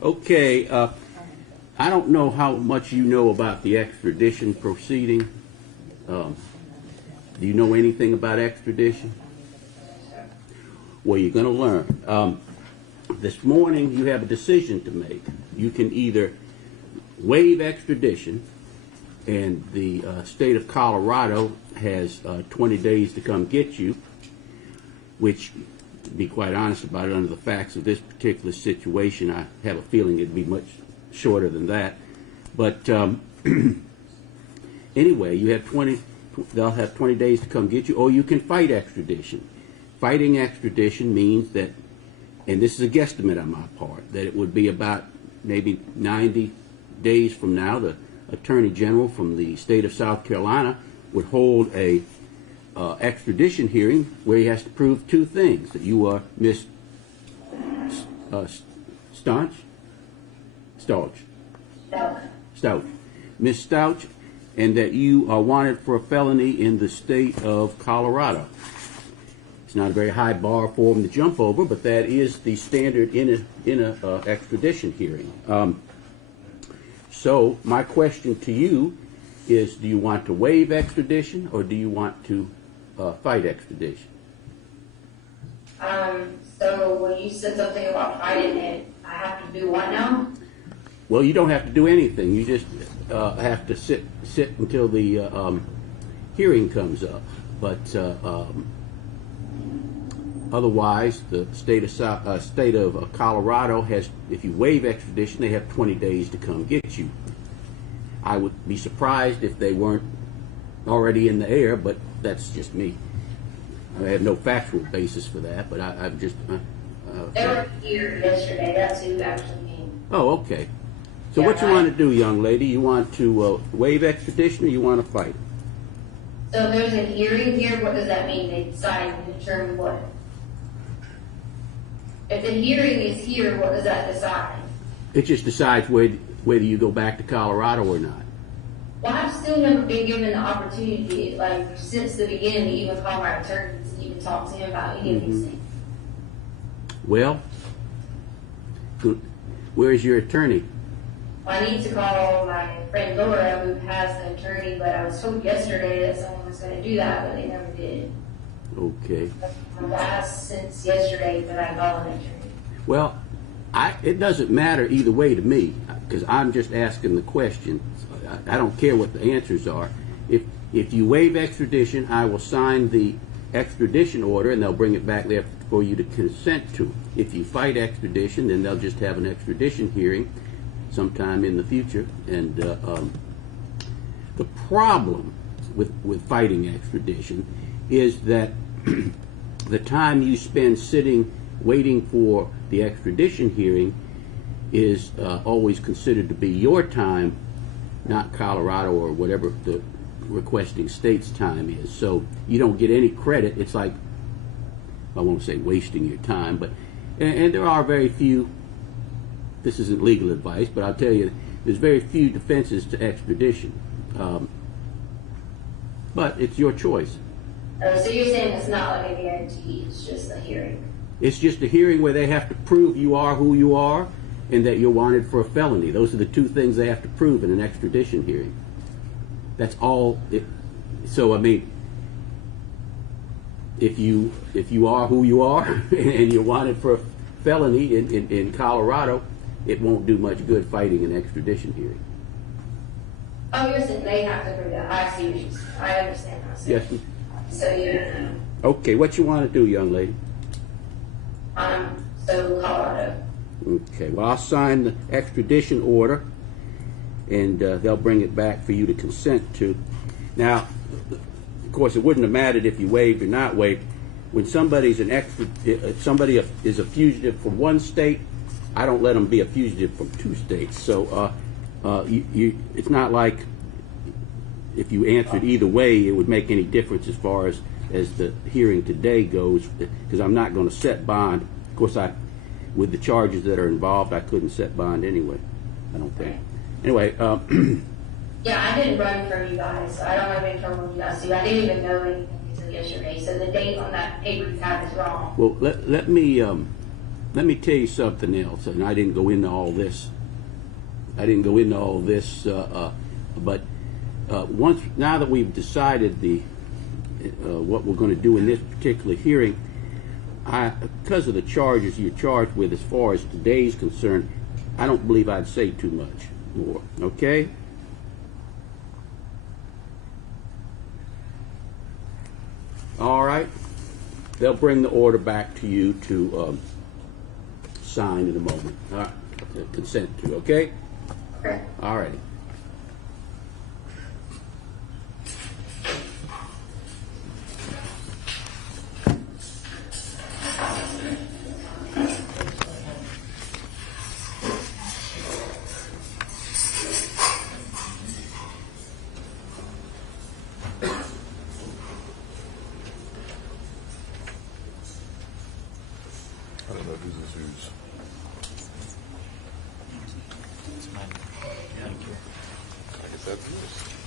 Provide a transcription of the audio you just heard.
Okay, I don't know how much you know about the extradition proceeding. Do you know anything about extradition? Well, you're going to learn. This morning, you have a decision to make. You can either waive extradition, and the state of Colorado has 20 days to come get you, which, to be quite honest about it, under the facts of this particular situation, I have a feeling it'd be much shorter than that. But anyway, you have they'll have 20 days to come get you, or you can fight extradition. Fighting extradition means that, and this is a guesstimate on my part, that it would be about maybe 90 days from now, the Attorney General from the state of South Carolina would hold a extradition hearing where he has to prove two things: that you are Miss Stauch, Miss Stauch, and that you are wanted for a felony in the state of Colorado. It's not a very high bar for him to jump over, but that is the standard in a extradition hearing. So my question to you is: do you want to waive extradition, or do you want to fight extradition? So when you said something about fighting it, I have to do what now? Well, you don't have to do anything. You just have to sit until the hearing comes up. But otherwise, the state of Colorado has, if you waive extradition, they have 20 days to come get you. I would be surprised if they weren't already in the air, but that's just me. I have no factual basis for that, but I've just... They were here yesterday. That's who actually came. Oh, okay. So Yeah, what you want to do, young lady? You want to waive extradition, or you want to fight? So there's a hearing here. What does that mean? They decide to determine what? If the hearing is here, what does that decide? It just decides whether you go back to Colorado or not. Well, I've still never been given the opportunity, like, since the beginning, to even call my attorney to even talk to him about any of these things. Well, where's your attorney? I need to call my friend Laura, who has an attorney, but I was told yesterday that someone was going to do that, but they never did. Okay. I've asked since yesterday that I call an attorney. Well, it doesn't matter either way to me, because I'm just asking the question. I don't care what the answers are. If you waive extradition, I will sign the extradition order, and they'll bring it back there for you to consent to. If you fight extradition, then they'll just have an extradition hearing sometime in the future. And the problem with fighting extradition is that the time you spend sitting waiting for the extradition hearing is always considered to be your time, not Colorado or whatever the requesting state's time is. So you don't get any credit. It's like, I won't say wasting your time, but and there are very few, this isn't legal advice, but I'll tell you, there's very few defenses to extradition. But it's your choice. So you're saying it's not like a guarantee, it's just a hearing? It's just a hearing where they have to prove you are who you are and that you're wanted for a felony. Those are the two things they have to prove in an extradition hearing. That's all. So, I mean, if you are who you are and you're wanted for a felony in Colorado, it won't do much good fighting an extradition hearing. Oh, you're saying they have to prove that. I see what you're saying. I understand now. Yes. So you're... Okay, what you want to do, young lady? So Colorado. Okay, well, I'll sign the extradition order, and they'll bring it back for you to consent to. Now, of course, it wouldn't have mattered if you waived or not waived. When somebody's somebody is a fugitive from one state, I don't let them be a fugitive from two states. So it's not like if you answered either way, it would make any difference as far as the hearing today goes, because I'm not going to set bond. Of course, with the charges that are involved, I couldn't set bond anyway, I don't think. Anyway. Yeah, I didn't run from you guys, so I don't have any trouble with you guys. I didn't even know anything until yesterday, so the date on that paper you have is wrong. Well, let me let me tell you something else, and I didn't go into all this. But now that we've decided what we're going to do in this particular hearing, because of the charges you're charged with as far as today's concerned, I don't believe I'd say too much more. Okay? All right. They'll bring the order back to you to sign in a moment. All right. Consent to. Okay? Okay. All righty. I don't know whose is whose. It's mine. Thank you. I guess that's yours.